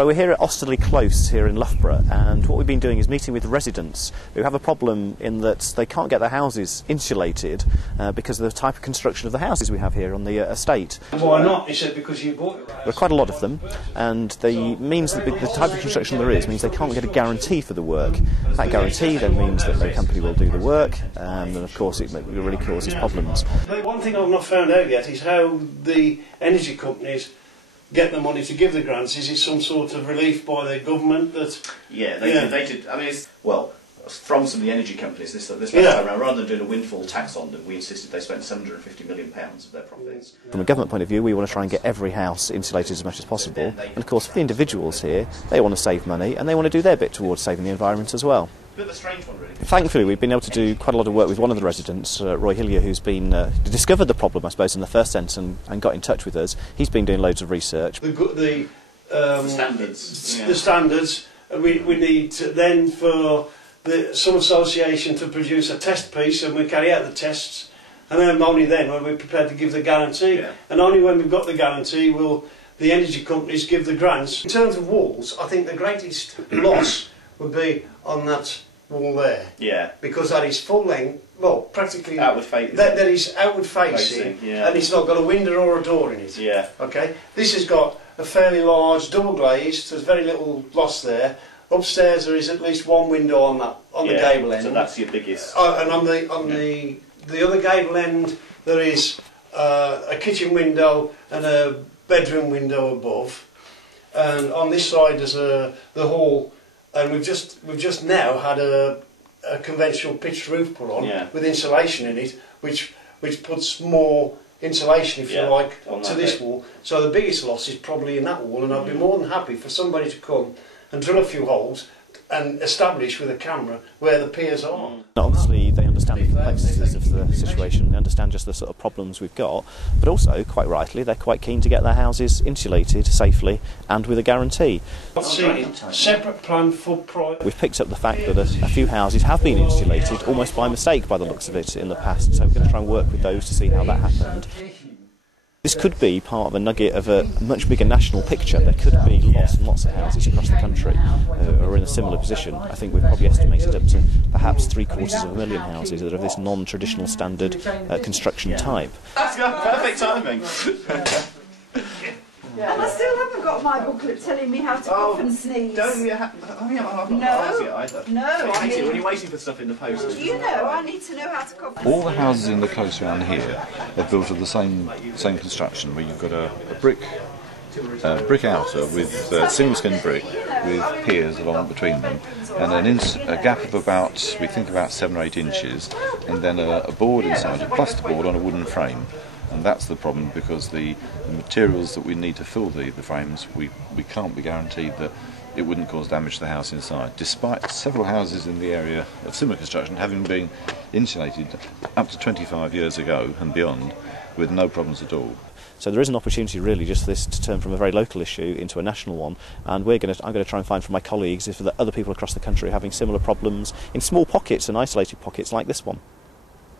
Right, we're here at Osterly Close here in Loughborough, and what we've been doing is meeting with residents who have a problem in that they can't get their houses insulated because of the type of construction of the houses we have here on the estate. Why not? He said because you bought it. There are quite a lot of them, and means that the type of construction there is means they can't get a guarantee for the work. That guarantee then means that no company will do the work, and of course it really causes problems. But one thing I've not found out yet is how the energy companies get the money to give the grants. Is it some sort of relief by the government that... Yeah, they did. I mean, from some of the energy companies, this time around, rather than doing a windfall tax on them, we insisted they spent £750 million of their profits. From a government point of view, we want to try and get every house insulated as much as possible. And of course, for the individuals here, they want to save money and they want to do their bit towards saving the environment as well. A bit of a strange one, really. Thankfully, we've been able to do quite a lot of work with one of the residents, Roy Hillyer, who's been discovered the problem, I suppose, in the first sense and got in touch with us. He's been doing loads of research. The standards. The standards. We need to, then for some association to produce a test piece, and we carry out the tests, and then only then when we're prepared to give the guarantee. Yeah. And only when we've got the guarantee will the energy companies give the grants. In terms of walls, I think the greatest loss would be on that wall there. Yeah. Because that is full length, well, practically outward facing. That is outward facing, yeah. And it's not got a window or a door in it. Yeah. Okay. This has got a fairly large double glazed. There's very little loss there. Upstairs there is at least one window on the gable end. So that's your biggest. And on the other gable end there is a kitchen window and a bedroom window above. And on this side there's the hall. And we've just now had a conventional pitched roof put on with insulation in it, which puts more insulation, if you like, to this wall. So the biggest loss is probably in that wall, and I'd be more than happy for somebody to come and drill a few holes and establish with a camera where the piers are. Obviously they understand the complexities of the situation, they understand just the sort of problems we've got, but also, quite rightly, they're quite keen to get their houses insulated safely and with a guarantee. Separate plan for private. We've picked up the fact that a few houses have been insulated almost by mistake by the looks of it in the past, so we're going to try and work with those to see how that happened. This could be part of a nugget of a much bigger national picture. There could be lots and lots of houses across the country who are in a similar position. I think we've probably estimated up to perhaps 750,000 houses that are of this non-traditional standard construction type. That's perfect timing. And I still haven't got my booklet telling me how to cough and sneeze. Don't you have? I've not No. it either. No. When you're waiting for stuff in the post. You know, I need to know how to cough and All the houses in the close around here are built of the same construction, where you've got a brick outer with single skin brick with piers along between them, and a gap of about, we think, about 7 or 8 inches, and then a board inside, a plasterboard on a wooden frame. And that's the problem, because the materials that we need to fill the frames, we can't be guaranteed that it wouldn't cause damage to the house inside, despite several houses in the area of similar construction having been insulated up to 25 years ago and beyond with no problems at all. So there is an opportunity really just for this to turn from a very local issue into a national one, and I'm going to try and find from my colleagues if there are other people across the country having similar problems in small pockets and isolated pockets like this one.